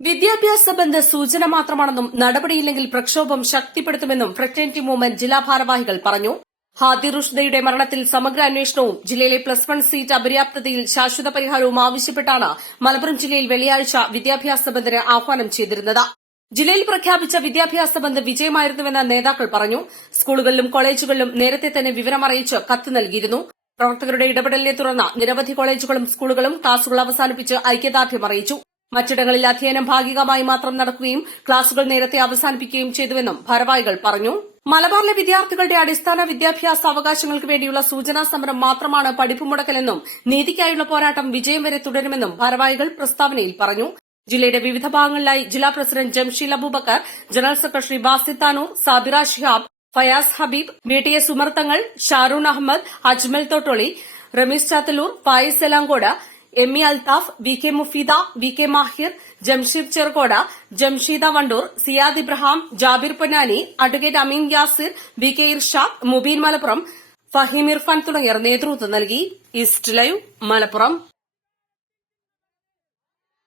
വിദ്യാഭ്യാസ ബന്ദ് സൂചന മാത്രമാണെന്നും നടപടിയില്ലെങ്കിൽ പ്രക്ഷോഭം ശക്തിപ്പെടുത്തുമെന്നും ഫ്രറ്റേണിറ്റി മൂവ്മെന്റ് ജില്ലാ ഭാരവാഹികൾ പറഞ്ഞു. ഹാദി റുഷ്ദയുടെ മരണത്തിൽ സമഗ്ര അന്വേഷണവും ജില്ലയിലെ പ്ലസ് വൺ സീറ്റ് അപര്യാപ്തതയിൽ ശാശ്വത പരിഹാരവും ആവശ്യപ്പെട്ടാണ് മലപ്പുറം ജില്ലയിൽ വെള്ളിയാഴ്ച വിദ്യാഭ്യാസ ബന്ദിന് ആഹ്വാനം ചെയ്തിരുന്നത്. ജില്ലയിൽ പ്രഖ്യാപിച്ച വിദ്യാഭ്യാസ ബന്ദ് വിജയമായിരുന്നുവെന്ന് നേതാക്കൾ പറഞ്ഞു. സ്കൂളുകളിലും കോളേജുകളിലും നേരത്തെ തന്നെ വിവരമറിയിച്ച് കത്ത് നൽകിയിരുന്നു. പ്രവർത്തകരുടെ ഇടപെടലിനെ തുടർന്ന് നിരവധി കോളേജുകളും സ്കൂളുകളും ക്ലാസുകൾ അവസാനിപ്പിച്ച് ഐക്യദാർഢ്യം അറിയിച്ചു. മറ്റിടങ്ങളിൽ അധ്യയനം ഭാഗികമായി മാത്രം നടക്കുകയും ക്ലാസുകൾ നേരത്തെ അവസാനിപ്പിക്കുകയും ചെയ്തുവെന്നും ഭാരവാഹികൾ പറഞ്ഞു. മലബാറിലെ വിദ്യാർത്ഥികളുടെ അടിസ്ഥാന വിദ്യാഭ്യാസ അവകാശങ്ങൾക്ക് വേണ്ടിയുള്ള സൂചനാ സമരം മാത്രമാണ് പഠിപ്പ് മുടക്കലെന്നും നീതിക്കായുള്ള പോരാട്ടം വിജയം വരെ തുടരുമെന്നും ഭാരവാഹികൾ പ്രസ്താവനയിൽ പറഞ്ഞു. ജില്ലയുടെ വിവിധ ഭാഗങ്ങളിലായി ജില്ലാ president Jamsheel Abubakar general secretary Basith Tanur Sabira Shihab Fayaz Habeeb S Umar Thangal Sharoon Ahmed Ajmal Thottoli Rameez Chathallur Fayis Elankode M E Althaf V K Mufeeda V K Mahir Jamsheed Cherukode Jamsheeda Wandoor Siyad Ibrahim Jabir Ponnani advocate Ameen Yasir V K Irshad Mubeen Malappuram Faheem Irfan തുടങ്ങിയവർ നേതൃത്വം നൽകി. East live Malappuram.